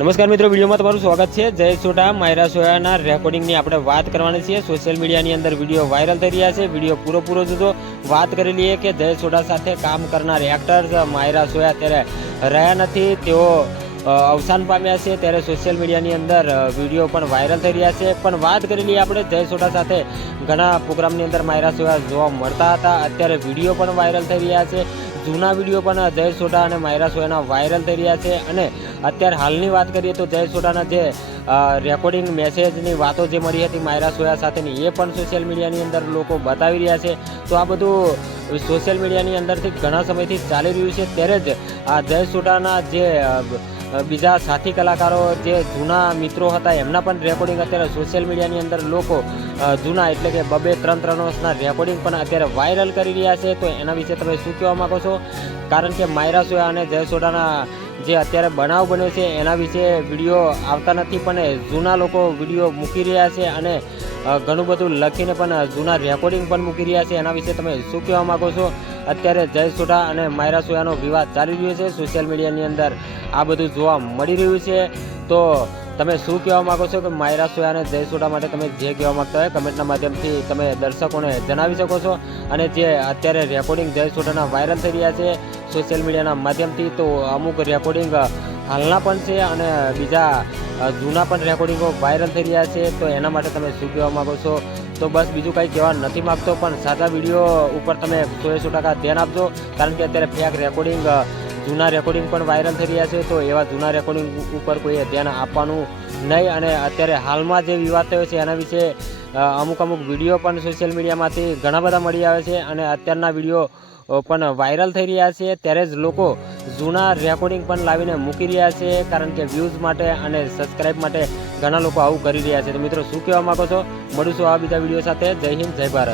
નમસ્કાર મિત્રો, વિડીયોમાં તમારું સ્વાગત છે. જય સોટા માયરા સોયાના રેકોર્ડિંગની આપણે વાત કરવાની છે સોશિયલ મીડિયાની અંદર વીડિયો વાયરલ થઈ રહ્યા છે. વીડિયો પૂરો પૂરો જોજો. વાત કરી લઈએ કે જય સોટા સાથે કામ કરનાર એક્ટર માયરા સોયા અત્યારે રહ્યા નથી. તેઓ અવસાન પામ્યા છે. ત્યારે સોશિયલ મીડિયાની અંદર વીડિયો પણ વાયરલ થઈ રહ્યા છે. પણ વાત કરી લઈએ આપણે જય સોઢા સાથે ઘણા પ્રોગ્રામની અંદર માયરા સોયા જોવા મળતા હતા. અત્યારે વીડિયો પણ વાયરલ થઈ રહ્યા છે. જૂના વીડિયો પણ જય સોઢા અને માયરા સોયાના વાયરલ થઈ રહ્યા છે. અને અત્યારે હાલની વાત કરીએ તો જય સોઢાના જે રેકોર્ડિંગ મેસેજની વાતો જે મળી હતી માયરા સોયા સાથેની, એ પણ સોશિયલ મીડિયાની અંદર લોકો બતાવી રહ્યા છે. તો આ બધું સોશિયલ મીડિયાની અંદરથી ઘણા સમયથી ચાલી રહ્યું છે. ત્યારે જ આ જય સોઢાના જે બીજા સાથી કલાકારો જે જૂના મિત્રો હતા, એમના પણ રેકોર્ડિંગ અત્યારે સોશિયલ મીડિયાની અંદર લોકો જૂના એટલે કે બબે ત્રણ ત્રણ વર્ષના રેકોર્ડિંગ પણ અત્યારે વાયરલ કરી રહ્યા છે. તો એના વિશે તમે શું કહેવા માગો છો? કારણ કે માયરા સોયા અને જય સોઢાના જે અત્યારે બનાવ બન્યો છે, એના વિશે વીડિયો આવતા નથી, પણ જૂના લોકો વીડિયો મૂકી રહ્યા છે અને ઘણું બધું લખીને પણ જૂના રેકોર્ડિંગ પણ મૂકી રહ્યા છે. એના વિશે તમે શું કહેવા માગો છો? અત્યારે જય સોઢા અને માયરા સોયાનો વિવાદ ચાલી રહ્યો છે. સોશિયલ મીડિયાની અંદર આ બધું જોવા મળી રહ્યું છે. તો તમે શું કહેવા માગો છો કે માયરા સોયા અને જય સોઢા માટે તમે જે કહેવા માગતા હોય કમેન્ટના માધ્યમથી તમે દર્શકોને જણાવી શકો છો. અને જે અત્યારે રેકોર્ડિંગ જય સોઢાના વાયરલ થઈ રહ્યા છે સોશિયલ મીડિયાના માધ્યમથી તો અમુક રેકોર્ડિંગ હાલના પણ છે અને બીજા જૂના પણ રેકોર્ડિંગો વાયરલ થઈ રહ્યા છે, તો એના માટે તમે શું કહેવા માગો છો? તો બસ બીજું કંઈ કહેવા નથી માગતો, પણ સાચા વીડિયો ઉપર તમે સો સો ટકા ધ્યાન આપજો, કારણ કે અત્યારે ફેક રેકોર્ડિંગ જૂના રેકોર્ડિંગ પણ વાયરલ થઈ રહ્યા છે, તો એવા જૂના રેકોર્ડિંગ ઉપર કોઈએ ધ્યાન આપવાનું નહીં. અને અત્યારે હાલમાં જે વિવાદ થયો છે એના વિશે અમુક અમુક વીડિયો પણ સોશિયલ મીડિયામાંથી ઘણા બધા મળી આવે છે અને અત્યારના વીડિયો પણ વાયરલ થઈ રહ્યા છે. ત્યારે જ લોકો જૂના રેકોર્ડિંગ પણ લાવીને મૂકી રહ્યા છે, કારણ કે વ્યૂઝ માટે અને સબસ્ક્રાઈબ માટે ઘણા લોકો આવું કરી રહ્યા છે. તો મિત્રો, શું કહેવા માગો છો? મળીશું આ બીજા વીડિયો સાથે. જય હિન્દ, જય ભારત.